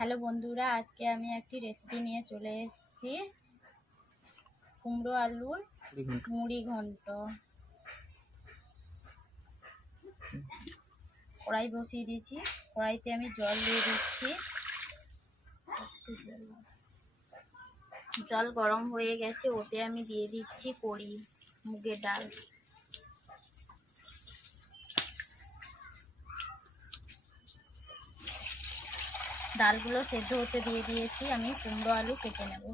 Hello বন্ধুরা, আজকে আমি একটি রেসিপি নিয়ে চলে এসেছি। কুমড়ো আলুর মুড়ি ঘন্ট। কড়াই বসিয়ে দিয়েছি, কড়াইতে আমি জল দিয়ে দিচ্ছি। জল গরম হয়ে গেছে, ওতে আমি দিয়ে দিচ্ছি কড়ি মুগের ডাল। ডালগুলো সেদ্ধ হতে দিয়ে দিয়েছি, আমি কুমড়ো আলু কেটে নেব।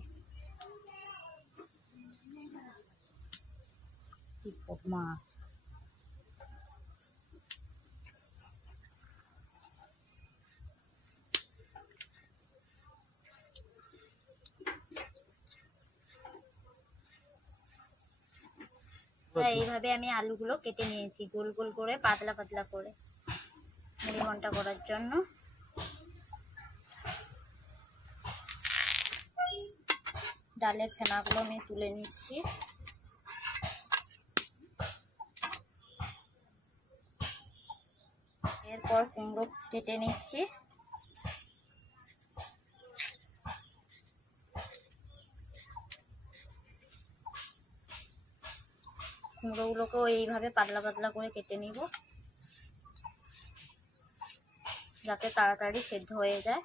এইভাবে আমি আলুগুলো কেটে নিয়েছি গোল গোল করে, পাতলা পাতলা করে মুড়ি ঘন্ট করার জন্য। ডালের ফেনাগুলো আমি তুলে নিচ্ছি। এরপর কুমড়ো কেটে নিচ্ছি। কুমড়োগুলোকেও এইভাবে পাতলা পাতলা করে কেটে নিব, যাতে তাড়াতাড়ি সেদ্ধ হয়ে যায়।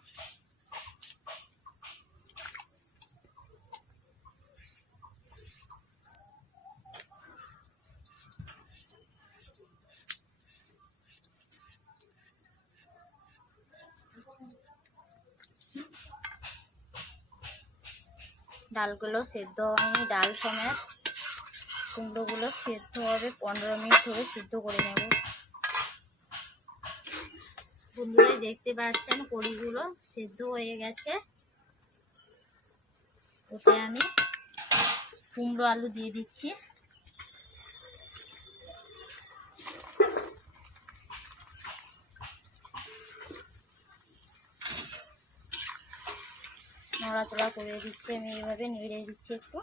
ডালগুলো সেদ্ধ হয়নি, ডাল সমেত কুমড়োগুলো সেদ্ধ হবে। 15 মিনিট ধরে সিদ্ধ করে নেব। বন্ধুরা দেখতে পাচ্ছেন কড়িগুলো সেদ্ধ হয়ে গেছে। ওতে আমি কুমড়ো আলু দিয়ে দিচ্ছি। নড়াচড়া করে দিচ্ছি, আমি এইভাবে নেড়ে দিচ্ছি একটু।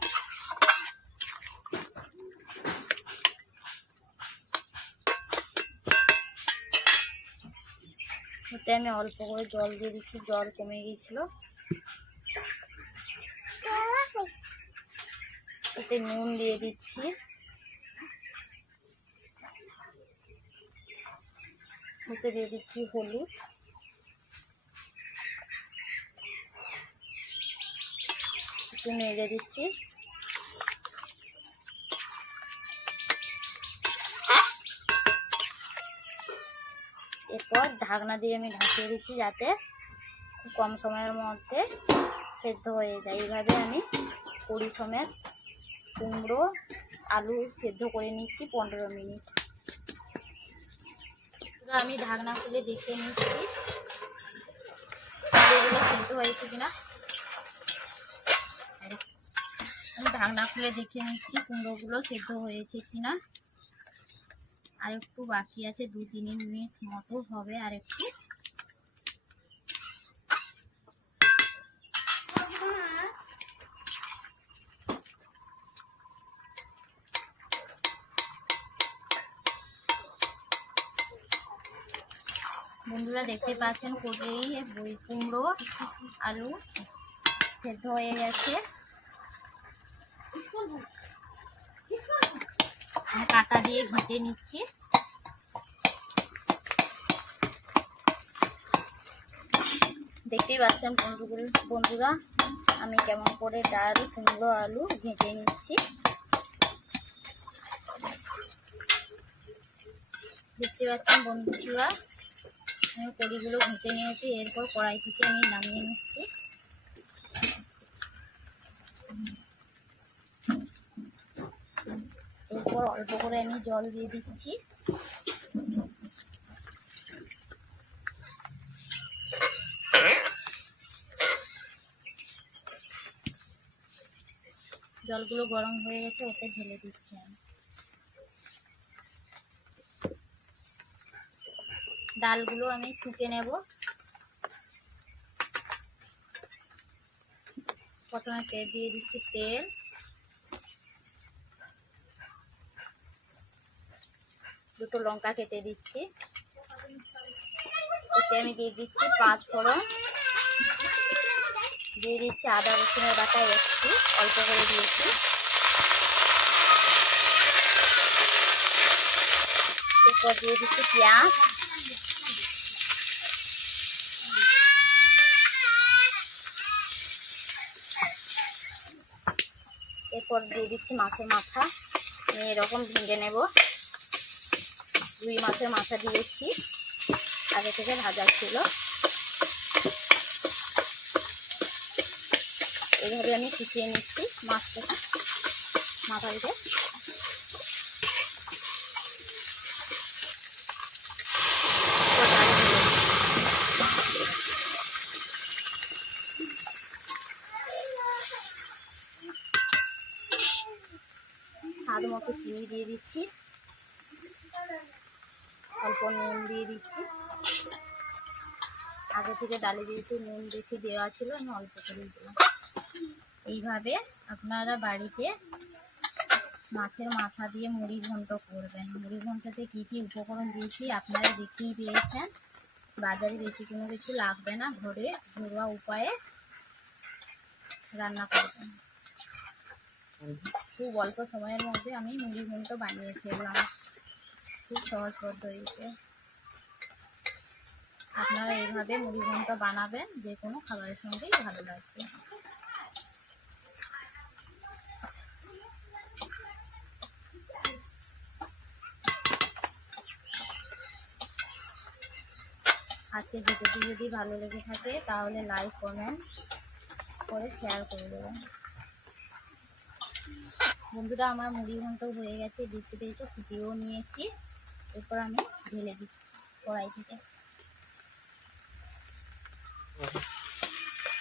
ওতে আমি অল্প করে জল দিয়ে দিচ্ছি, জল কমে গিয়েছিল। ওতে নুন দিয়ে দিচ্ছি। ওতে দিয়ে দিচ্ছি হলুদ। একটু নেড়ে দিচ্ছি। এরপর ঢাকনা দিয়ে আমি ঢাকিয়ে দিচ্ছি, যাতে খুব কম সময়ের মধ্যে সেদ্ধ হয়ে যায়। এইভাবে আমি কড়ি সমেত কুমড়ো আলু সেদ্ধ করে নিচ্ছি 15 মিনিট। আমি ঢাকনা খুলে দেখে নিচ্ছি এগুলো সেদ্ধ হয়েছে কিনা। আমি ঢাকনা খুলে দেখে নিচ্ছি কুমড়োগুলো সেদ্ধ হয়েছে কিনা। আর একটু বাকি আছে, 2-3 মিনিট মতো হবে আর একটু। বন্ধুরা দেখতে পাচ্ছেন কুমড়ো আলু সেদ্ধ হয়ে গেছে। কাঁটা দিয়ে ঘেঁটে নিচ্ছি। দেখতেই পাচ্ছেন বন্ধুরা আমি কেমন করে ডাল কুমড়ো আলু ঘেঁটে নিচ্ছি। দেখতে পাচ্ছেন বন্ধুরা আমি কড়িগুলো ঘেঁটে নিয়েছি। এরপর কড়াই থেকে আমি নামিয়ে নিচ্ছি। এরপর অল্প করে আমি জল দিয়ে দিচ্ছি। জলগুলো গরম হয়ে গেছে, ওতে ঢেলে দিচ্ছি আমি। ডালগুলো আমি টুকে নেব। প্রথমে দিয়ে দিচ্ছি তেল, দুটো লঙ্কা কেটে দিচ্ছি। ওতে আমি দিয়ে দিচ্ছি 5 ফোড়ন, দিচ্ছি আদা রসুনের বাটা, একটু অল্প করে দিয়েছি। এরপর দিয়ে দিচ্ছি পেঁয়াজ, এরপর দিয়ে দিচ্ছি মাছের মাথা। আমি এরকম ভেঙে নেব। রুই মাছের মাথা দিয়েছি, আগে থেকে ভাজা ছিল। এইভাবে আমি কুচিয়ে নিচ্ছি মাছটাকে মাথা থেকে। স্বাদ মতো চিনি দিয়ে দিচ্ছি, অল্প নুন দিয়ে দিচ্ছি। আগে থেকে ডালে যেহেতু নুন বেশি দেওয়া ছিল, আমি অল্প করে দিলাম। এইভাবে আপনারা বাড়িতে মাছের মাথা দিয়ে মুড়ি ঘন্ট করবেন। মুড়ি ঘন্টতে কী কী উপকরণ দিয়েছি আপনারা দেখতেই পেয়েছেন। বাজারে বেশি কোনো কিছু লাগবে না, ঘরে ঘরোয়া উপায়ে রান্না করবেন। খুব অল্প সময়ের মধ্যে আমি মুড়ি ঘন্ট বানিয়ে ফেললাম, খুব সহজ পদ্ধতিতে। আপনারা এইভাবে মুড়ি ঘন্ট বানাবেন, যে কোনো খাবারের সঙ্গেই ভালো লাগবে। আজকে ভিডিওটি যদি ভালো লেগে থাকে তাহলে লাইক কমেন্ট করে শেয়ার করে দেবেন। বন্ধুরা, আমার মুড়ি ঘন্ট হয়ে গেছে, দেখতে পেয়েছো, ফুটিয়েও নিয়েছি। এরপর আমি ঢেলে দিচ্ছি কড়াই থেকে।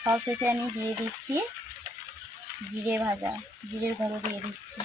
সব শেষে আমি দিয়ে দিচ্ছি জিরে ভাজা, জিরের গুঁড়ো দিয়ে দিচ্ছি।